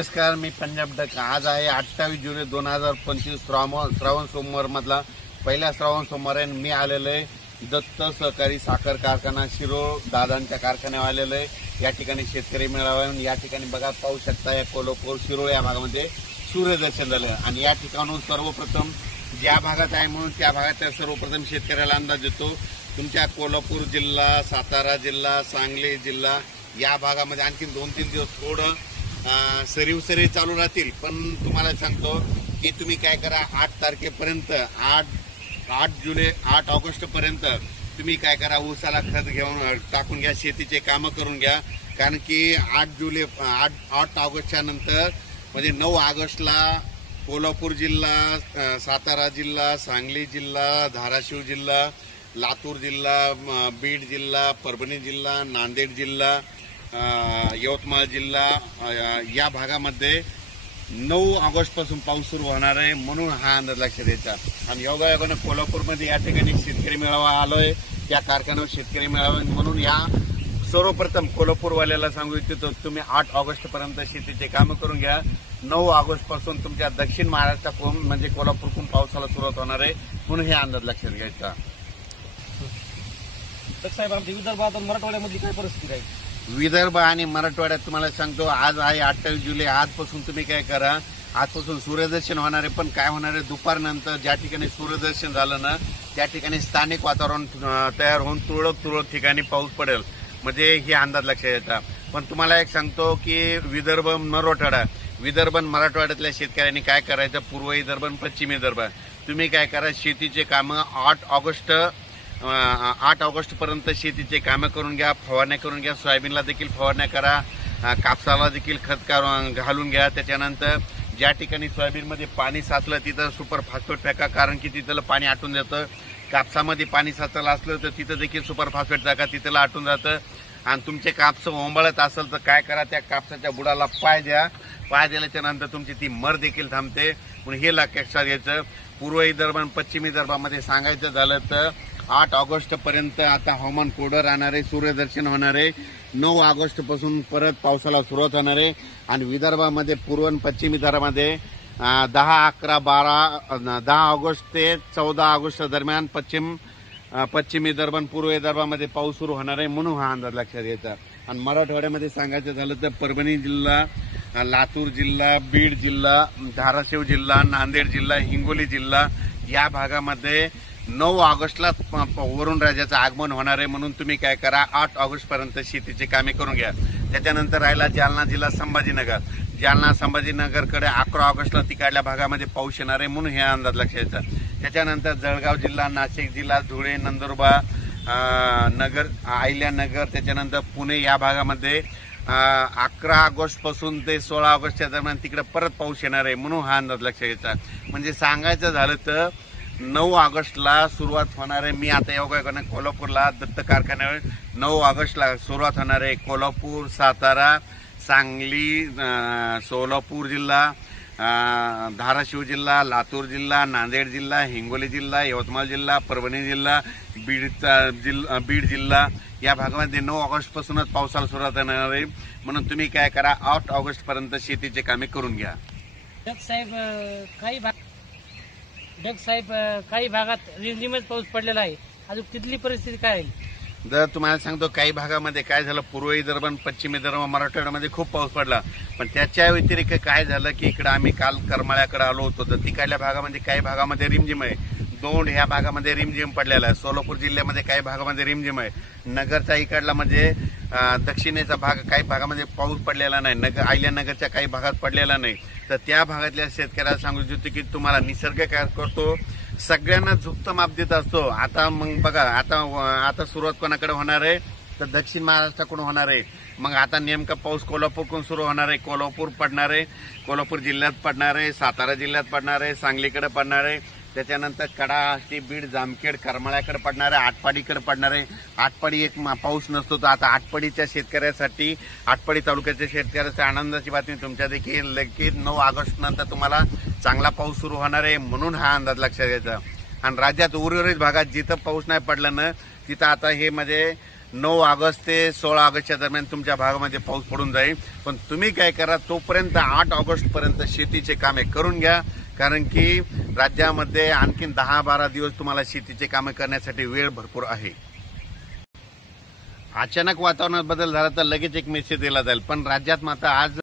नमस्कार, मी पंजाब डक। आज आहे 28 जुलै 2025 श्रावण सोमवार मधला पहिला श्रावण सोमवार आहे। मी आलेलो आहे दत्त सहकारी साखर कारखाना शिरोळ दादांच्या कारखान्यावर आलेलो आहे। या ठिकाणी शेतकरी मेळावा आहे। या ठिकाणी बघा पाहू शकता या कोल्हापूर शिरोळ या भागामध्ये सूर्यदर्शन झालं आणि या ठिकाणून सर्वप्रथम ज्या भागात आहे म्हणून त्या भागात सर्वप्रथम शेतकऱ्याला अंदाज देतो। तुमच्या कोल्हापूर जिल्हा, सातारा जिल्हा, सांगली जिल्हा या भागामध्ये आणखी 2-3 दिवस थोडं सरी चालू राहतील। पण तुम्हाला सांगतो की तुम्ही काय करा, 8 तारखेपर्यंत 8 जुलै 8 ऑगस्ट पर्यंत तुम्ही काय करा, ऊसाला खत घेऊन टाकून घ्या, शेतीचे कामं करून घ्या। कारण की 8 ऑगस्टच्या नंतर म्हणजे 9 ऑगस्टला कोल्हापूर जिल्हा, सातारा जिल्हा, सांगली जिल्हा, धाराशिव जिल्हा, लातूर जिल्हा, बीड जिल्हा, परभणी जिल्हा, नांदेड जिल्हा, यवतमाळ जिल्हा या भागामध्ये 9 ऑगस्ट पासून पाऊस सुरू होणार आहे। म्हणून हा अंदाज लक्षात द्यायचा। आणि योगायोगाने कोल्हापूरमध्ये या ठिकाणी शेतकरी मेळावा आलोय, त्या कारखान्यावर शेतकरी मेळावा म्हणून या सर्वप्रथम कोल्हापूरवाल्याला सांगू इच्छितो, तुम्ही 8 ऑगस्ट पर्यंत शेतीचे कामं करून घ्या। 9 ऑगस्ट पासून तुमच्या दक्षिण महाराष्ट्राकडून म्हणजे कोल्हापूरकडून पावसाला सुरुवात होणार आहे। म्हणून हे अंदाज लक्षात घ्यायचा। साहेब, आमच्या विदर्भात आणि मराठवाड्यामधली काय परिस्थिती राहील? विदर्भ आणि मराठवाड्यात तुम्हाला सांगतो, आज आहे 28 जुलै। आजपासून तुम्ही काय करा, आजपासून सूर्यदर्शन होणार आहे। पण काय होणार आहे, दुपारनंतर ज्या ठिकाणी सूर्यदर्शन झालं ना त्या ठिकाणी स्थानिक वातावरण तयार होऊन तुरळक ठिकाणी पाऊस पडेल, म्हणजे हे अंदाज लक्षात येतात। पण तुम्हाला एक सांगतो की विदर्भ आणि मराठवाड्यातल्या शेतकऱ्यांनी काय करायचं, पूर्व विदर्भ आणि पश्चिम विदर्भ तुम्ही काय करा, शेतीचे कामं 8 ऑगस्ट पर्यंत शेतीचे कामं करून घ्या, फवारण्या करून घ्या। सोयाबीनला देखील फवारण्या करा, कापसाला देखील खत घालून घ्या। त्याच्यानंतर ज्या ठिकाणी सोयाबीनमध्ये पाणी साचलं तिथं सुपर फॉस्फेट टाका, कारण की तिथलं पाणी आटून जातं। कापसामध्ये पाणी साचलं असलं तर तिथं देखील सुपर फॉस्फेट टाका, तिथलं आटून जातं। आणि तुमचे कापस ओंबळत असेल तर काय करा, त्या कापसाच्या बुडाला पाय द्या। पाय दिल्याच्या नंतर तुमची ती मर देखील थांबते। म्हणून हे लक्षात घ्यायचं। पूर्व विदर्भ आणि पश्चिम विदर्भामध्ये सांगायचं झालं तर 8 ऑगस्ट पर्यंत आता हवामान कोरडं राहणार आहे, सूर्यदर्शन होणार आहे। 9 ऑगस्ट पासून परत पावसाला सुरुवात होणार आहे। आणि विदर्भामध्ये पूर्व आणि पश्चिम विदर्भामध्ये 10 ऑगस्ट ते 14 ऑगस्ट दरम्यान पश्चिम विदर्भ आणि पूर्व विदर्भामध्ये पाऊस सुरू होणार आहे। म्हणून हा अंदाज लक्षात घ्यायचा। आणि मराठवाड्यामध्ये सांगायचं झालं तर परभणी जिल्हा, लातूर जिल्हा, बीड जिल्हा, धाराशिव जिल्हा, नांदेड जिल्हा, हिंगोली जिल्हा या भागामध्ये 9 ऑगस्टला वरुण राजाचं आगमन होणार आहे। म्हणून तुम्ही काय करा, 8 ऑगस्ट पर्यंत शेतीचे कामे करून घ्या। त्याच्यानंतर राहिला जालना जिल्हा, संभाजीनगरकडे 11 ऑगस्टला तिकडल्या भागामध्ये पाऊस येणार आहे। म्हणून हे अंदाज लक्षात द्यायचा। त्याच्यानंतर जळगाव जिल्हा, नाशिक जिल्हा, धुळे, नंदुरबार, नगर, अहिल्यानगर, त्याच्यानंतर पुणे या भागामध्ये 11 ऑगस्ट पासून ते 16 ऑगस्टच्या दरम्यान तिकडे परत पाऊस येणार आहे। म्हणून हा अंदाज लक्षात घ्यायचा। म्हणजे सांगायचं झालं तर 9 ऑगस्टला सुरुवात होणार आहे। मी आता योगायोगाने कोल्हापूरला दत्त कारखान्यावर 9 ऑगस्टला सुरुवात होणार आहे। कोल्हापूर, सातारा, सांगली, सोलापूर जिल्हा, धाराशिव जिल्हा, लातूर जिल्हा, नांदेड जिल्हा, हिंगोली जिल्हा, यवतमाळ जिल्हा, परभणी जिल्हा, बीड जिल्हा या भागामध्ये 9 ऑगस्ट पासूनच पावसाला सुरुवात होणार आहे। म्हणून तुम्ही काय करा, 8 ऑगस्ट पर्यंत शेतीचे कामे करून घ्या। काही भागात रिमझिमच पाऊस पडलेला आहे। अजून तिथली परिस्थिती काय आहे? जर तुम्हाला सांगतो, काही भागामध्ये काय झालं, पूर्व विदर्भ आणि पश्चिम विदर्भ मराठवाड्यामध्ये खूप पाऊस पडला। पण त्याच्या व्यतिरिक्त काय झालं की इकडे आम्ही काल करमाळ्याकडे आलो होतो तर तिकडल्या भागामध्ये काही भागामध्ये रिमझिम आहे। दोंड ह्या भागामध्ये रिमझिम पडलेला आहे। सोलापूर जिल्ह्यामध्ये काही भागामध्ये रिमझिम आहे। नगरचा इकडला म्हणजे दक्षिणेचा भाग काही भागामध्ये पाऊस पडलेला नाही। अहिल्यानगरच्या काही भागात पडलेला नाही। तर त्या भागातल्या शेतकऱ्याला सांगू इच्छितो की तुम्हाला निसर्ग काय करतो, सगळ्यांना झुकतं माप देत असतो। आता मग बघा, आता सुरुवात कोणाकडे होणार आहे तर दक्षिण महाराष्ट्राकडून होणार आहे। मग आता नेमका पाऊस कोल्हापूरकडून सुरू होणार आहे। कोल्हापूर पडणार आहे, कोल्हापूर जिल्ह्यात पडणार आहे, सातारा जिल्ह्यात पडणार आहे, सांगलीकडे पडणार आहे। त्याच्यानंतर कडा, आष्टी, बीड, जामखेड, करमाळ्याकडे पडणार आहे, आटपाडीकडे पडणार आहे। आटपाडी एक पाऊस नसतो तर आता आटपाडीच्या शेतकऱ्यासाठी, आटपाडी तालुक्याच्या शेतकऱ्यासाठी आनंदाची बातमी तुमच्या देखील लगेच 9 ऑगस्ट नंतर तुम्हाला चांगला पाऊस सुरू होणार आहे। म्हणून हा अंदाज लक्षात घ्यायचा। आणि राज्यात उर्वरित भागात जिथं पाऊस नाही पडला ना तिथं आता हे म्हणजे 9 ऑगस्ट ते 16 ऑगस्टच्या दरम्यान तुमच्या भागामध्ये पाऊस पडून जाईल. पण तुम्ही काय करा, तोपर्यंत 8 ऑगस्ट पर्यंत शेतीचे कामे करून घ्या, कारण की राज्यामध्ये आणखीन 10-12 दिवस तुम्हाला शेतीचे कामे करण्यासाठी वेळ भरपूर आहे. अचानक वातावरणात बदल झाला तर लगेच एक मेसेज दिला जाईल, पण राज्यात मात्र आज